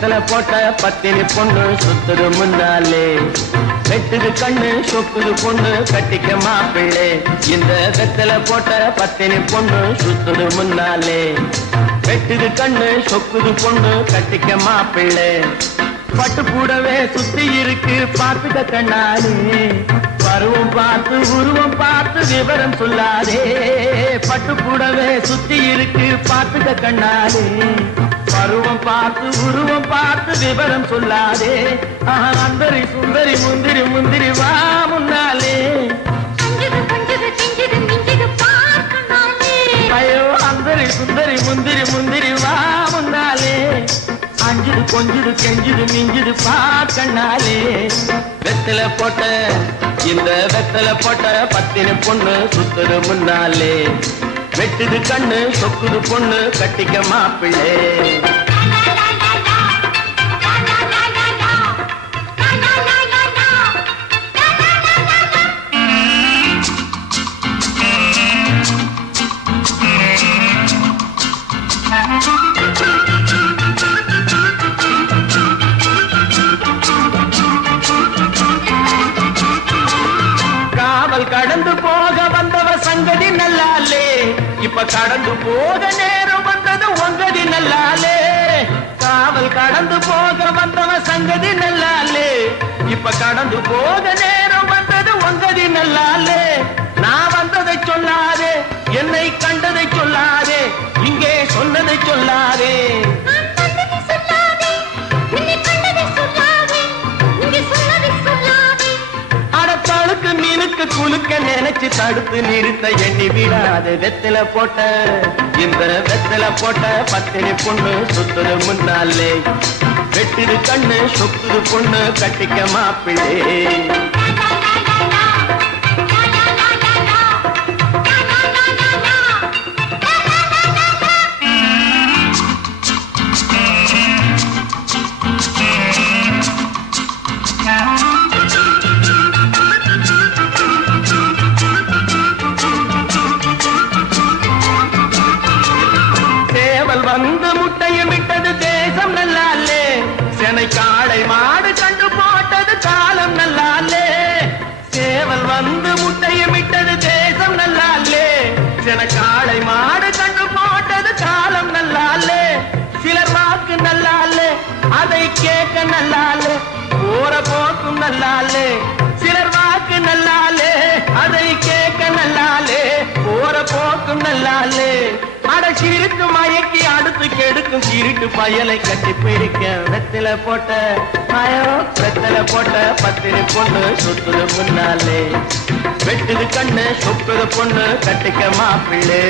வெத்தலை போட்ட பத்தினி பொண்ணு சுத்துது முன்னாலே, வெட்டுது கண்ணு சொக்குது பொண்ணு கட்டிக்க மாப்பிள்ளை. இந்த வெத்தலை போட்ட பத்தினி பொண்ணு சுத்துது முன்னாலே, வெட்டுது கண்ணு சொக்குது பொண்ணு கட்டிக்க மாப்பிள்ளை. பட்டு கூடவே சுத்தி இருக்கு பார்த்துக்க கண்ணாலே, பருவம் பார்த்து உருவம் பார்த்து விவரம் சொல்லாதே. பட்டு கூடவே சுத்தி இருக்கு பார்த்துக்க கண்ணாலே, பருவம் பார்த்து உருவம் பார்த்து விவரம் சொல்லாதே. அந்தரி சுந்தரி முந்திரி முந்திரி வா முன்னாலே, ஐயோ அந்தரி சுந்தரி முந்திரி முந்திரி வா முன்னாலே. அஞ்சுது கொஞ்சுது கெஞ்சுது மிஞ்சுது பார்க்கண்ணாலே. வெத்தலை போட்ட இந்த வெத்தலை போட்ட பத்தினி பொண்ணு சுத்துது முன்னாலே, வெட்டுது கண்ணு சொக்குது பொண்ணு கட்டிக்க மாப்பிள்ளை. கடந்து போக வந்தவ சங்கதி நல்லாலே, இப்ப கடந்து போக நேரம் வந்தது உங்கதி நல்லாலே. காவல் கடந்து போக வந்தவ சங்கதி நல்லாலே, இப்ப கடந்து போக நேரம் வந்தது உங்கதி நல்லாலே. நான் வந்ததை சொல்லாதே, என்னை கண்டதை சொல்லாதே, இங்கே சொன்னதை சொல்லாதே. மீனுக்கு குலுக்க நினைச்சு தடுத்து நிறுத்த எண்ணி விடாது. வெத்தலை போட்ட இந்த வெத்தலை போட்ட பத்தினி பொண்ணு சுத்துது முன்னாலே, வெட்டுது கண்ணு சொக்குது பொண்ணு கட்டிக்க மாப்பிள்ளை. வந்து முட்டையும் விட்டது தேசம் நல்லாலே, செனை காளை மாடு கண்டு போட்டது காலம் நல்லாலே. சேவல் வந்து முட்டையும் விட்டது தேசம் நல்லாலே, செனை காளை மாடு கண்டு போட்டது காலம் நல்லாலே. சிலர் வாக்கு நல்லாலே, அதை கேட்க நல்லாலே, போற போக்கும் நல்லாலே. சிலர் வாக்கு நல்லாலே, அதை கேட்க நல்லாலே, போற போக்கும் நல்லாலே. அட சிரித்து மயக்கி அடுத்து கெடுக்கும் சிரிட்டு பயலை கட்டி பிடிக்க. வெத்தலை போட்ட மயோ வெத்தலை போட்ட பத்தினி பொண்ணு சுத்துது முன்னாலே, வெட்டுது கண்ணு சொக்குது பொண்ணு கட்டிக்க மாப்பிள்ளை.